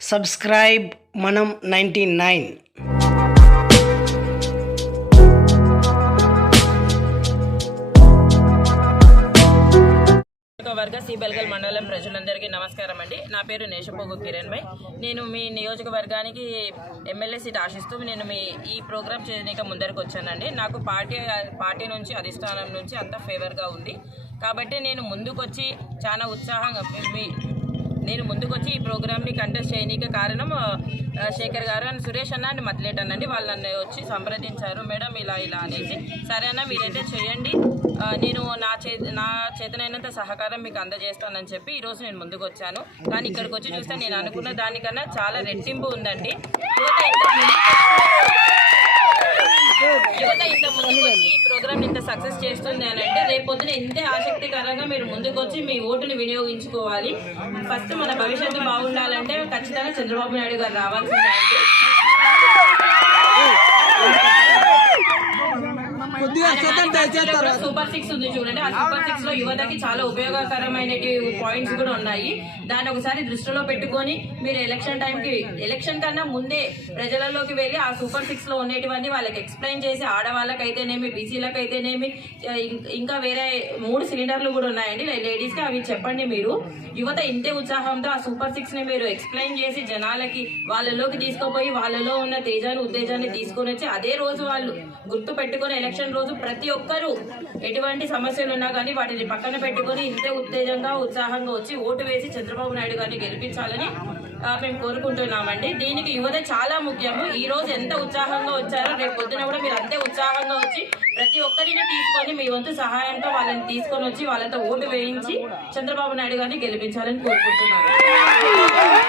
Subscribe మనం ninety nine. నియోజకవర్గ సిబెల్గల్ మండలం ప్రజలందరికీ నమస్కారం అండి. నా పేరు నేషపోగు కిరణ్ భాయ్. నేను మీ నియోజకవర్గానికి ఎమ్మెల్యే సీట్ ఆశిస్తూ నేను మీ ఈ ప్రోగ్రామ్ చేయడానికి ముందరకు వచ్చానండి. నాకు పార్టీ పార్టీ నుంచి అధిష్టానం నుంచి అంత ఫేవర్గా ఉంది. కాబట్టి నేను ముందుకొచ్చి చాలా ఉత్సాహంగా మీ నేను ముందుకొచ్చి ఈ ప్రోగ్రామ్ని కంటెస్ట్ చేయడానికి కారణం శేఖర్ గారు అండ్ సురేష్ అన్న అండ్ మత్లేట్ అన్న అండి. వాళ్ళు నన్ను వచ్చి సంప్రదించారు. మేడం ఇలా ఇలా అనేసి. సరే అన్న మీరైతే చేయండి. నేను నా చే నా చేతనైనంత సహకారం మీకు అందజేస్తానని చెప్పి ఈరోజు నేను ముందుకు వచ్చాను కానీ ఇక్కడికి వచ్చి చూస్తే నేను అనుకున్న దానికన్నా చాలా రెట్టింపు ఉందండి యువత ఇంత యువత ఇంత ముందుకు వచ్చి ఈ ప్రోగ్రామ్ ఇంత సక్సెస్ చేస్తుంది అని అంటే రేపొద్దున ఇంతే ఆసక్తికరంగా మీరు ముందుకు వచ్చి మీ ఓటుని వినియోగించుకోవాలి. ఫస్ట్ మన భవిష్యత్తు బాగుండాలంటే ఖచ్చితంగా చంద్రబాబు నాయుడు గారు రావాల్సిందే అండి. కూడా సూపర్ సిక్స్ ఉంది చూడండి. ఆ సూపర్ సిక్స్లో యువతకి చాలా ఉపయోగకరమైన పాయింట్స్ కూడా ఉన్నాయి. దాన్ని ఒకసారి దృష్టిలో పెట్టుకొని మీరు ఎలక్షన్ టైంకి ఎలక్షన్ కన్నా ముందే ప్రజలలోకి వెళ్ళి ఆ సూపర్ సిక్స్లో ఉండేటివన్నీ వాళ్ళకి ఎక్స్ప్లెయిన్ చేసి ఆడవాళ్ళకైతేనేమి బీసీలకు అయితేనేమి ఇంకా వేరే మూడు సిలిండర్లు కూడా ఉన్నాయండి. లేడీస్కి అవి చెప్పండి మీరు. యువత ఇంతే ఉత్సాహంతో ఆ సూపర్ సిక్స్ని మీరు ఎక్స్ప్లెయిన్ చేసి జనాలకి వాళ్ళలోకి తీసుకుపోయి వాళ్ళలో ఉన్న తేజాన్ని ఉత్తేజాన్ని తీసుకొని వచ్చి అదే రోజు వాళ్ళు గుర్తు పెట్టుకొని ఎలక్షన్ రోజు ప్రతి ఒక్కరూ ఎటువంటి సమస్యలు ఉన్నా కానీ వాటిని పక్కన పెట్టుకొని ఇంతే ఉత్తేజంగా ఉత్సాహంగా వచ్చి ఓటు వేసి చంద్రబాబు నాయుడు గారిని గెలిపించాలని మేము కోరుకుంటున్నామండి. దీనికి యువత చాలా ముఖ్యము. ఈ రోజు ఎంత ఉత్సాహంగా వచ్చారో రేపు పొద్దున కూడా మీరు అంతే ఉత్సాహంగా వచ్చి ప్రతి ఒక్కరిని తీసుకొని మీ వంతు సహాయంతో వాళ్ళని తీసుకొని వచ్చి వాళ్ళతో ఓటు వేయించి చంద్రబాబు నాయుడు గారిని గెలిపించాలని కోరుకుంటున్నాను.